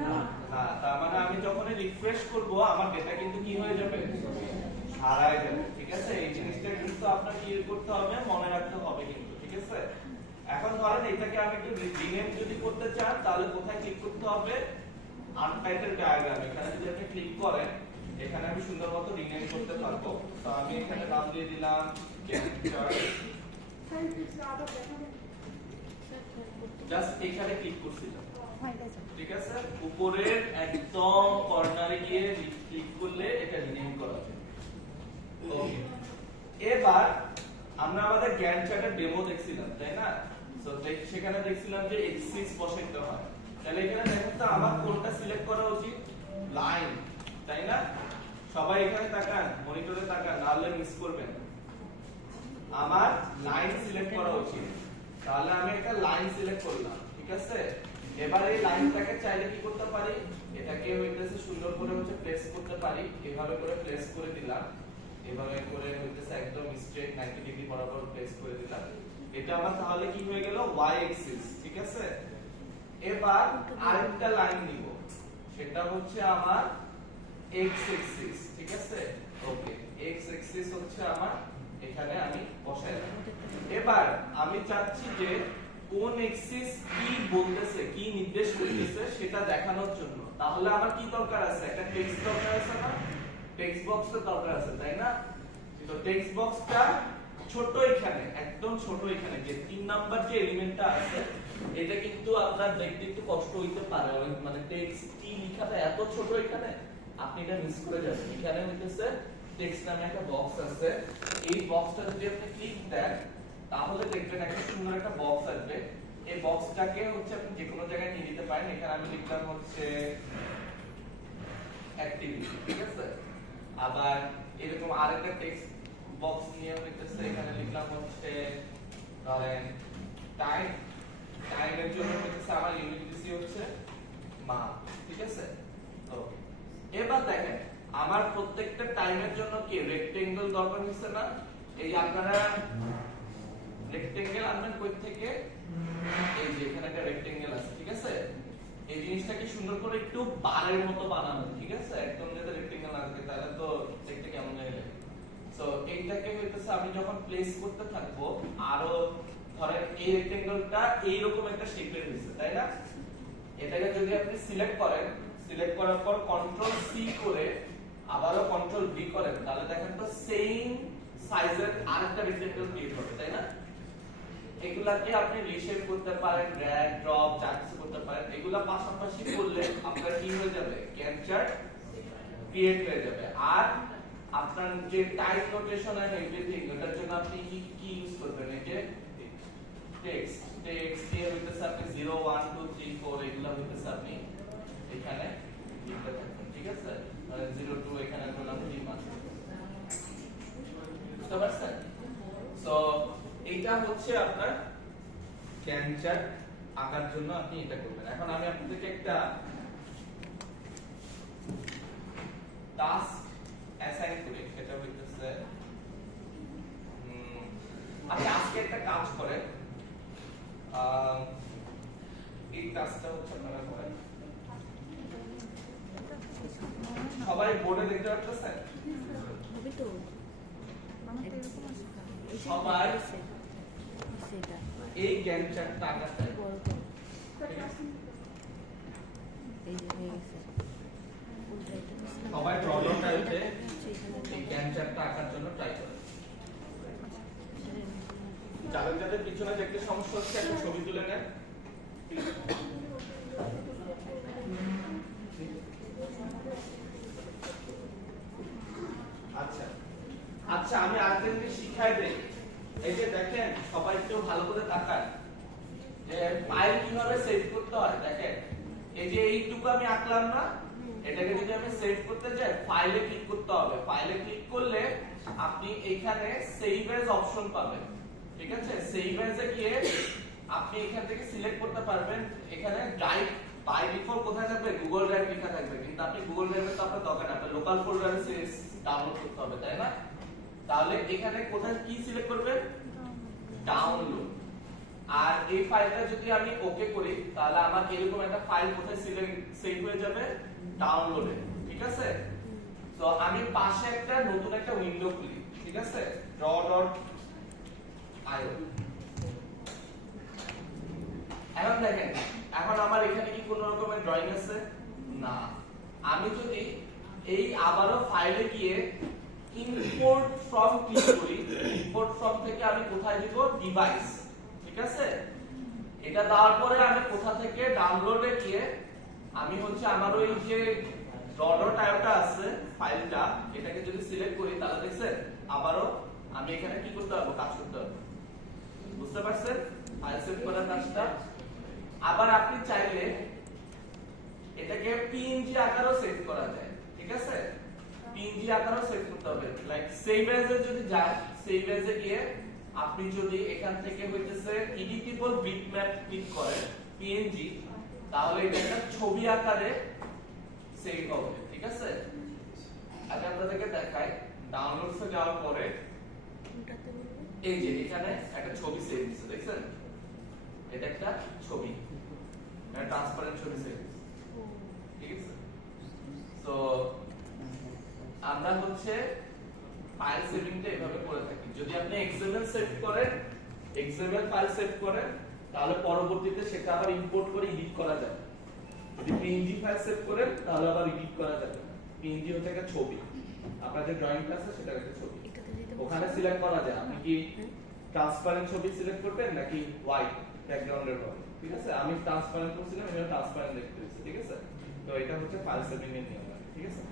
না, তার মানে আমি যখন রিফ্রেশ করব আমার ডেটা কিন্তু কি হয়ে যাবে, হারায় যাবে। ঠিক আছে, এই জিনিসটা কিন্তু আপনার কি করতে হবে, মনে রাখতে হবে কিন্তু। ঠিক আছে, এখন ধরেন এটাকে আমি একটু রিনেম যদি করতে চান তাহলে কোথায় ক্লিক করতে হবে, আনটাইটেল ডায়াগ্রাম। এখানে যদি আপনি ক্লিক করেন এখানে আমি সুন্দর মতো রিনেম করতে পারবো। তো আমি এখানে নাম দিয়ে দিলাম জাস্ট এখানে ক্লিক করছিলাম। ঠিক আছে, উপরের একদম কর্নারে গিয়ে ক্লিক করলে এটা রিনেম করা যায়। ওকে, এবার আমরা আমাদের গ্যান্ট চার্টের ডেমো দেখছিলাম, তাই না? তো সেখানে দেখছিলাম যে এক্সিস বসাইতে হয়। তাহলে এখানে দেখুন তো আমার কোনটা সিলেক্ট করা উচিত, লাইন, তাই না? সবাই এখানে তাকান, মনিটরে তাকান, নাহলে মিস করবেন। আমার লাইন সিলেক্ট করা উচিত, তাহলে আমি একটা লাইন সিলেক্ট করলাম। ঠিক আছে, এবার এই লাইনটাকে চাইলে কি করতে পারি, এটাকে হইতেছে সুন্দর করে হচ্ছে প্লেস করতে পারি। এভাবে করে প্লেস করে দিলাম, এভাবে করে হইতেছে একদম স্ট্রেট 90 ডিগ্রি বরাবর প্লেস করে দিলাম। এটা আমার তাহলে কি হয়ে গেল, y অ্যাক্সিস। ঠিক আছে, এবার আরেকটা লাইন নিব, সেটা হচ্ছে আমার x অ্যাক্সিস। ঠিক আছে, ওকে, x অ্যাক্সিস হচ্ছে আমার এখানে আমি বসাইলাম। এবার আমি চাচ্ছি যে কোন অ্যাক্সিস কি বলতেছে, কি নির্দেশ করতেছে সেটা দেখানোর জন্য। তাহলে আমার কি দরকার আছে, একটা টেক্সট দরকার আছে না, টেক্সট বক্সের দরকার আছে, তাই না? তো টেক্সট বক্সটা ছোট এখানে, একদম ছোট এখানে যে 3 নাম্বার যে এলিমেন্টটা আছে, এটা কিন্তু আপনার দেখতে একটু কষ্ট হইতে পারে, মানে টেক্সট কি লেখাটা এত ছোট এখানে আপনি এটা মিস করে যাবেন। এখানে হইতেছে টেক্সট নামে একটা বক্স আছে, এই বক্সটা যদি আপনি ক্লিক দেন তাহলে দেখবেন একটা সুন্দর একটা বক্স আসবে। এই বক্সটাকে হচ্ছে আপনি যে কোনো জায়গায় নিয়ে দিতে পারেন। এখানে আমি লিখলাম হচ্ছে অ্যাক্টিভিটি। ঠিক আছে, আবার এরকম আরেকটা টেক্সট বক্স নিয়ে হইতেছে, এখানে লিখলাম হচ্ছে ধরেন টাইম। টাইমের জন্য হইতেছে আমার ইউনিট দিছি হচ্ছে মাপ। ঠিক আছে, ওকে, এবার দেখেন আমার প্রত্যেকটা টাইমের জন্য কি রেক্টেঙ্গেল দরকার হচ্ছে না? এই আপনারা রেক্টেঙ্গেল আনবেন কই থেকে, এই যে এখানে একটা রেক্টেঙ্গেল আছে। ঠিক আছে, এই জিনিসটাকে সুন্দর করে একটু বারের মতো বানানো। ঠিক আছে, একদম যদি রেক্টেঙ্গেল না থাকে তাহলে তো দেখতে কেমন লাগে। সো এইটাকে হইতেছে আমি যখন প্লেস করতে থাকবো, আরো ধরেন এই রেক্টেঙ্গেলটা এইরকম একটা শেপের হইছে, তাই না? এটাকে যদি আপনি সিলেক্ট করেন, সিলেক্ট করার পর কন্ট্রোল সি করে আবারও কন্ট্রোল ভি করেন, তাহলে দেখেন তো সেম সাইজের আরেকটা রেক্টেঙ্গেল ক্রিয়েট হবে, তাই না? এগুলাকে আপনি রিশেপ করতে পারেন, ড্র্যাগ ড্রপ যা কিছু করতে পারেন। এগুলা পাশাপাশি করলে আপনার কি হয়ে যাবে, গ্যান্ট চার্ট ক্রিয়েট হয়ে যাবে। আর আপনার যে টাইপ নোটেশন এন্ড এভরিথিং, ওটার জন্য আপনি কি ইউজ করবেন, এই যে টেক্সট দিয়ে হইতেছে আপনি 0 1 2 3 4 এগুলা হইতেছে আপনি এখানে লিখতে থাকবেন। ঠিক আছে, মানে 0 2 এখানে বললাম 3 মান, বুঝতে পারছেন? সো এইটা হচ্ছে আপনার গ্যান্ট চার্ট আঁকার জন্য আপনি এটা করবেন। এখন আমি আপনাদেরকে একটা টাস্ক অ্যাসাইন করি, সেটা হইতেছে আপনি আজকে একটা কাজ করেন। এই কাজটা হচ্ছে আপনারা করেন, সবাই বোর্ডে দেখতে পাচ্ছেন? সবাই এই গ্যান্ট চার্টটা আঁকাতে সবাই প্রবলেম টাইপে এই গ্যান্ট চার্টটা আঁকার জন্য ট্রাই করেন। যাদের পিছনে দেখতে সমস্যা হচ্ছে একটা ছবি তুলে নেন। আচ্ছা আচ্ছা, আমি আরেকটা জিনিস শিখাই দেই। এই যে দেখেন, সবাই একটু ভালো করে তাকান যে ফাইল কিভাবে সেভ করতে হয়। দেখেন এই যে এইটুকু আমি আঁকলাম না, এটাকে যদি আমি সেভ করতে যাই ফাইলে ক্লিক করতে হবে। ফাইলে ক্লিক করলে আপনি এখানে সেভ এজ অপশন পাবেন। ঠিক আছে, সেভ এজ এ গিয়ে আপনি এখান থেকে সিলেক্ট করতে পারবেন। এখানে ড্রাইভ বাই ডিফল্ট কোথায় থাকবে, গুগল ড্রাইভ লেখা থাকবে, কিন্তু আপনি গুগল ড্রাইভে তো আপনার দরকার না, আপনার লোকাল ফোল্ডারে ডাউনলোড করতে হবে, তাই না? তাহলে এখানে কোথায় কি সিলেক্ট করবেন, ডাউনলোড। আর এই ফাইলটা যদি আমি ওকে করি তাহলে আমার এরকম একটা ফাইল কোথায় সেভ হয়ে যাবে, ডাউনলোডে। ঠিক আছে, তো আমি পাশে একটা নতুন একটা উইন্ডো খুলি। ঠিক আছে, draw.io। এখন দেখেন, এখন আমার এখানে কি কোনো রকমের ড্রয়িং আছে? না। আমি যদি এই আবারও ফাইলে গিয়ে ইম্পোর্ট ফ্রম ক্লিক করি, ইম্পোর্ট ফ্রম থেকে আমি কোথায় দিব? ডিভাইস। ঠিক আছে, এটা দেওয়ার পরে আমি কোথা থেকে ডাউনলোডে গিয়ে আমি হচ্ছে আমার ওই যে draw.io আছে ফাইলটা, এটাকে যদি সিলেক্ট করি তাহলে দেখছেন আবারও আমি এখানে কি করতে পারবো? কাজ করতে পারবো। বুঝতে পারছেন ফাইল সেভ করার কাজটা? আবার আপনি চাইলে এটাকে পিএনজি আকারেও সেভ করা যায়। ঠিক আছে, পিএনজি আকারেও সেভ করতে হবে। লাইক সেভ এজ এ যদি যায়, সেভ এজ এ গিয়ে আপনি যদি এখান থেকে হইতেছে এডিটেবল বিটম্যাপ ক্লিক করেন পিএনজি, তাহলে এটা একটা ছবি আকারে সেভ হবে। ঠিক আছে, আগে আপনাদেরকে দেখাই। ডাউনলোডস এ যাওয়ার পরে এই যে এখানে একটা ছবি সেভ হয়েছে, দেখছেন? এটা একটা ছবি, এটা ট্রান্সপারেন্ট ছবি সেভ। ঠিক আছে, তো আমরা হচ্ছে ফাইল সেভিংটা এভাবে করে থাকি। যদি আপনি এক্সএমএল সেভ করেন, এক্সএমএল ফাইল সেভ করেন, তাহলে পরবর্তীতে সেটা আবার ইম্পোর্ট করে এডিট করা যাবে। যদি পিএনজি ফাইল সেভ করেন তাহলে আবার এডিট করা যাবে। পিএনজি হচ্ছে একটা ছবি, আপনার যে ড্রয়িংটা আছে সেটা একটা ছবি, ওখানে সিলেক্ট করা যায় আপনি কি ট্রান্সপারেন্ট ছবি সিলেক্ট করবেন নাকি হোয়াইট ব্যাকগ্রাউন্ডের হবে। ঠিক আছে, আমি ট্রান্সপারেন্ট করছিলাম, এটা ট্রান্সপারেন্ট দেখতে হয়েছে। ঠিক আছে, তো এটা হচ্ছে ফাইল সেভিং এর নিয়ম। ঠিক আছে,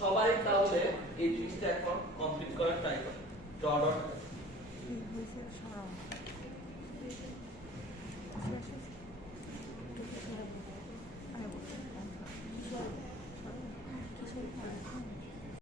সবাই তাহলে এই জিনিসটা এখন কমপ্লিট করার ট্রাই করুন।